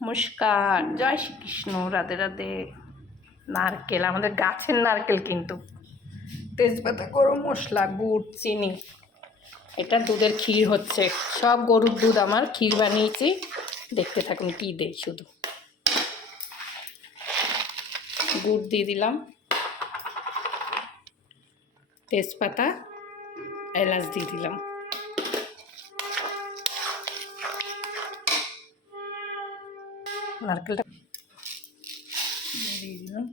নমস্কার, জয় শ্রীকৃষ্ণ, রাধে রাধে। নারকেল, আমাদের গাছের নারকেল, কিন্তু তেজপাতা, গরম মশলা, গুড়, চিনি, এটা দুধের ক্ষীর হচ্ছে। সব গরুর দুধ আমার ক্ষীর বানিয়েছি। দেখতে থাকুন কি দেই। শুধু গুড় দিয়ে দিলাম, তেজপাতা, এলাচ দিয়ে দিলাম, নারকেলটা দিয়ে দিলাম।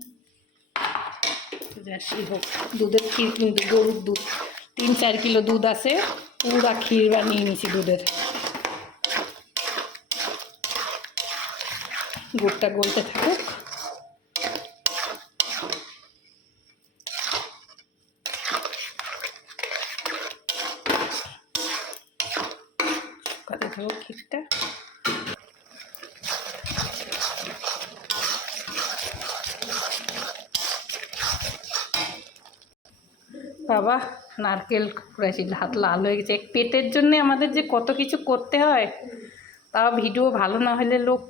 হোক, দুধের ক্ষীর কিন্তু গরুর দুধ 3-4 কিলো দুধ আছে, পুরা ক্ষীর বানিয়ে নিয়েছি দুধের। গুড়টা গলতে থাকুক। কত থাকুক ক্ষীরটা। বাবা, নারকেল কুড়াইছি, হাত লাল হয়ে গেছে। পেটের জন্য আমাদের যে কত কিছু করতে হয়, তাও ভিডিও ভালো না হলে লোক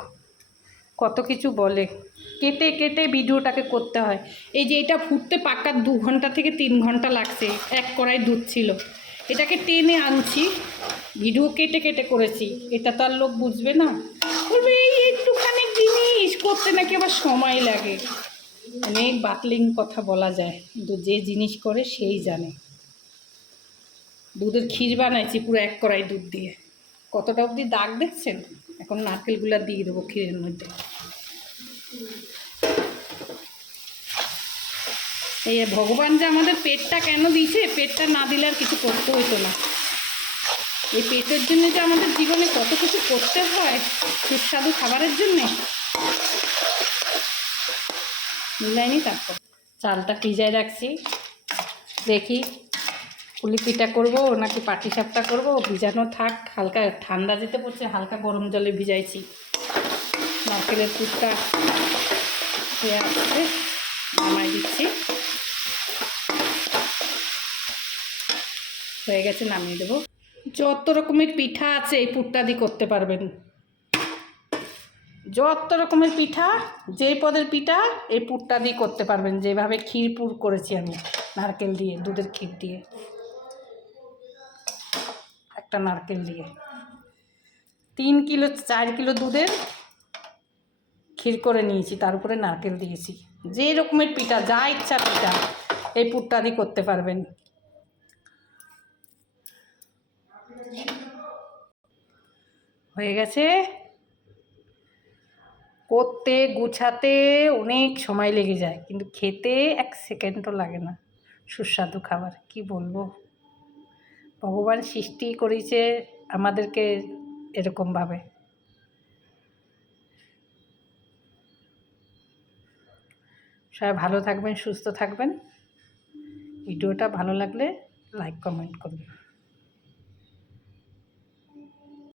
কত কিছু বলে। কেটে কেটে ভিডিওটাকে করতে হয়। এই যে এটা ফুটতে পাকা 2 ঘন্টা থেকে 3 ঘন্টা লাগছে। এক কড়াই দুধ ছিল, এটাকে টেনে আনছি, ভিডিও কেটে কেটে করেছি। এটা তো আর লোক বুঝবে না, বলবে এই একটুখানি জিনিস করতে নাকি আবার সময় লাগে। অনেক বাতলিং কথা বলা যায়, কিন্তু যে জিনিস করে সেই জানে। দুধের ক্ষীর বানাইছি পুরো 1 কড়াই দুধ দিয়ে। কতটা অবধি দাগ দেখছেন? এখন নারকেলগুলা দিয়ে দেবো ক্ষীরের মধ্যে। এই ভগবান যে আমাদের পেটটা কেন দিয়েছে, পেটটা না দিলে আর কিছু করতে হতো না। এই পেটের জন্য যে আমাদের জীবনে কত কিছু করতে হয় সুস্বাদু খাবারের জন্যে। মিলাইনি, তারপর চালটা ভিজায় রাখছি। দেখি পুলি পিঠা করবো নাকি পাটি সাপটা করবো। ভিজানো থাক, হালকা ঠান্ডা যেতে পড়ছে, হালকা গরম জলে ভিজাইছি। নারকেলের পুরটা হয়ে আসছে, নামাই দিচ্ছি। হয়ে গেছে, নামিয়ে দেবো। যত রকমের পিঠা আছে এই পুরটা দিয়ে করতে পারবেন। যত রকমের পিঠা, যেই পদের পিঠা এই পুরটা দিয়ে করতে পারবেন। যেভাবে ক্ষীর পুর করেছি আমি নারকেল দিয়ে, দুধের ক্ষীর দিয়ে, একটা নারকেল দিয়ে 3-4 কিলো দুধের ক্ষীর করে নিয়েছি, তার উপরে নারকেল দিয়েছি। যে রকমের পিঠা, যা ইচ্ছা পিঠা এই পুরটা দিয়ে করতে পারবেন। হয়ে গেছে। করতে গুছাতে অনেক সময় লেগে যায়, কিন্তু খেতে 1 সেকেন্ডও লাগে না। সুস্বাদু খাবার, কি বলবো। ভগবান সৃষ্টি করেছে আমাদেরকে এরকমভাবে। সবাই ভালো থাকবেন, সুস্থ থাকবেন। ভিডিওটা ভালো লাগলে লাইক কমেন্ট করবেন।